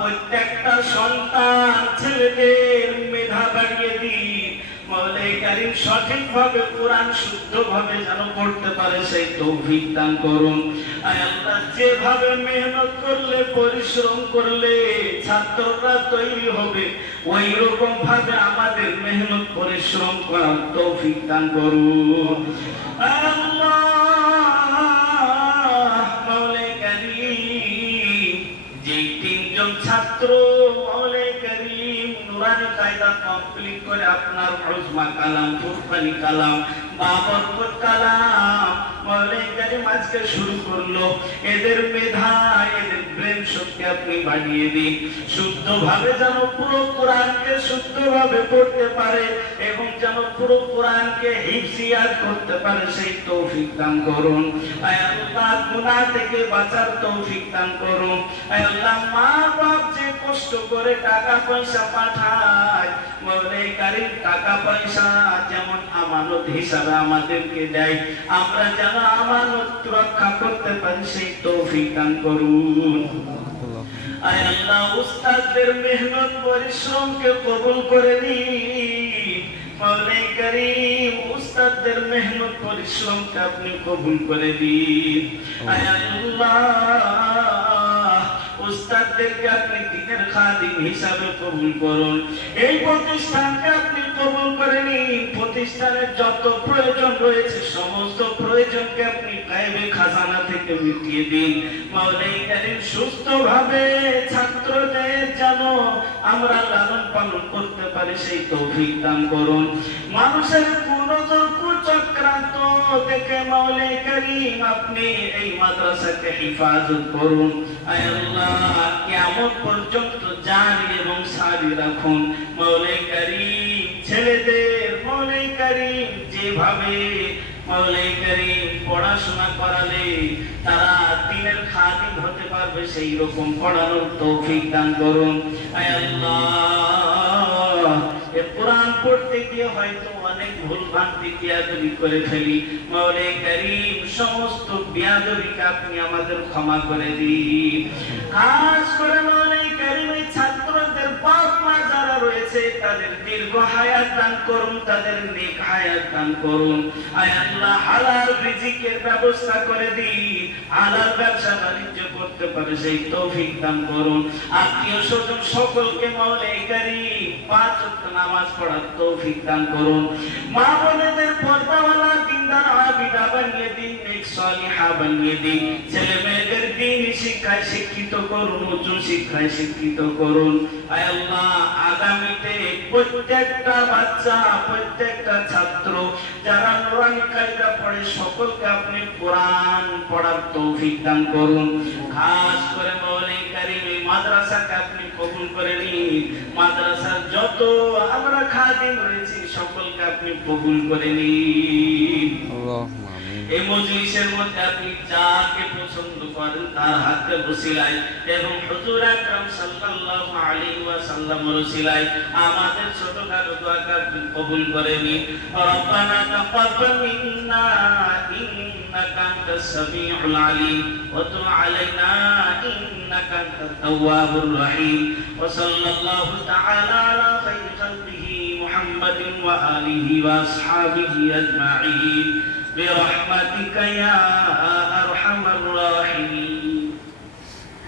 প্রত্যেকটা সন্তান ছেলেদের মেধা বাড়িয়ে দিন। মাওলাই কারীম সঠিকভাবে কোরআন শুদ্ধভাবে যেন পড়তে পারে সেই তৌফিক দান করুন। আয় আল্লাহ, যেভাবে মেহনত করলে পরিশ্রম করলে ছাত্ররা তৈরি হবে, ওই রকম ভাবে আমাদের মেহনত পরিশ্রম করার তৌফিক দান করুন। আয় আল্লাহ, মাওলাই কারীম যেই তিনজন ছাত্র মাওলাই কারীম নুরানি কায়দা কমপ্লিট করে আপনার উজমা কালাম, ফুরকানি কালাম, বাবরকত কালাম মাওলাই কারীম আজকে শুরু করলো, এদের মেধা, এদের ব্রেন শক্তি আপনি বাড়িয়ে দিন। শুদ্ধভাবে যেন পুরো কোরআনকে শুদ্ধভাবে পড়তে পারে এবং যেন পুরো কোরআনকে হিফজিয়াত করতে পারে সেই তৌফিক দান করুন। আয় আল্লাহ, গুনাহ থেকে বাঁচার তৌফিক দান করুন। আয় আল্লাহ, মা বাপ যে কষ্ট করে টাকা পয়সা পাঠায়, মাওলাই কারীম টাকা পয়সা যেমন আমানত হিসাবে আমাদেরকে দেয়, আমরা যেন আমানত রক্ষা করতে পারি সেই তৌফিক দান করুন। আয় আল্লাহ, উস্তাদদের মেহনত পরিশ্রমকে কবুল করে নিন। মাওলাই কারীম উস্তাদদের মেহনত পরিশ্রমকে আপনি কবুল করে দিন। আয় আল্লাহ, উস্তাদদেরকে আপনি দ্বীনের খাদিম হিসাবে কবুল করুন। এই প্রতিষ্ঠানকে আপনি কবুল করে নিন। প্রতিষ্ঠানের যত প্রয়োজন রয়েছে সমস্ত প্রয়োজনকে আপনি গায়বে খাজানা থেকে মিটিয়ে দিন। মাওলাই কারীম সুস্থভাবে ছাত্রদের যেন আমরা লালন পালন করতে পারি সেই তৌফিক দান করুন। মানুষের কুনজর কুচক্রান্ত থেকে মাওলাই কারীম আপনি এই মাদ্রাসাকে হেফাজত করুন। আয় আল্লাহ, কিয়ামত পর্যন্ত জারি এবং সারি রাখুন। মাওলাই কারীম ছেলেদের মাওলাই কারীম যেভাবে মাওলাই কারীম পড়াশোনা করালে তারা দ্বীনের খাদিম হতে পারবে সেই রকম পড়ানোর তৌফিক দান করুন। আয় আল্লাহ, এ কোরআন পড়তে গিয়ে হয়তো অনেক ভুল ভ্রান্তি বিয়াদবি করে ফেলি, মাওলাই কারীম সমস্ত বিয়াদবিকে আপনি আমাদের ক্ষমা করে দিন। খাস করে মাওলাই কারীম এই ছাত্রদের বাপ মা যারা রয়েছে তাদের দীর্ঘ হায়াত দান করুন, তাদের নেক হায়াত দান করুন। আয় আল্লাহ, হালাল রিজিকের ব্যবস্থা করে দিন, হালাল ব্যবসা বাণিজ্য করতে পারে সেই তৌফিক দান করুন। আত্মীয় স্বজন সকলকে মাওলাই কারীম 5 ওয়াক্ত নামাজ পড়ার তৌফিক দান করুন। মা বোনেদের পর্দাওয়ালা দিনদার আবিদা বানিয়ে দিন, নেক সালিহা বানিয়ে দিন। ছেলে মেয়েদের দ্বীনি শিক্ষায় শিক্ষিত করুন, উচ্চ শিক্ষায় শিক্ষিত করুন। আয় আল্লাহ, আগামীতে প্রত্যেকটা বাচ্চা, প্রত্যেকটা ছাত্র যারা নুরানি কায়দা পড়ে সকলকে আপনি কোরআন পড়ার তৌফিক দান করুন। খাস করে মাওলাই কারীম এই মাদ্রাসাকে আপনি কবুল করে নিন। মাদ্রাসার যত আমরা খাদিম রয়েছি সকলকে আপনি কবুল করে নিন। এই মজলিসের মধ্যে আপনি যাকে পছন্দ করেন তার হাতে বসিলাই এবং হুজুর আকরাম সাল্লাল্লাহু আলাইহি ওয়াসাল্লামের ওসিলায় আমাদের ছোটখাটো দোয়াকে আপনি কবুল করে নিন। রব্বানা তাকাব্বাল মিন্না ইন্নাকা আনতাস সামিউল আলিম ওয়া তুব আলাইনা ইন্নাকা আনতাত তাওয়াবুর রহিম। ওয়া সাল্লাল্লাহু তাআলা আলা খায়রি খালকিহি মুহাম্মাদিন ওয়া আলিহি ওয়া আসহাবিহি আজমাইন برحمتك يا أرحم الراحمين।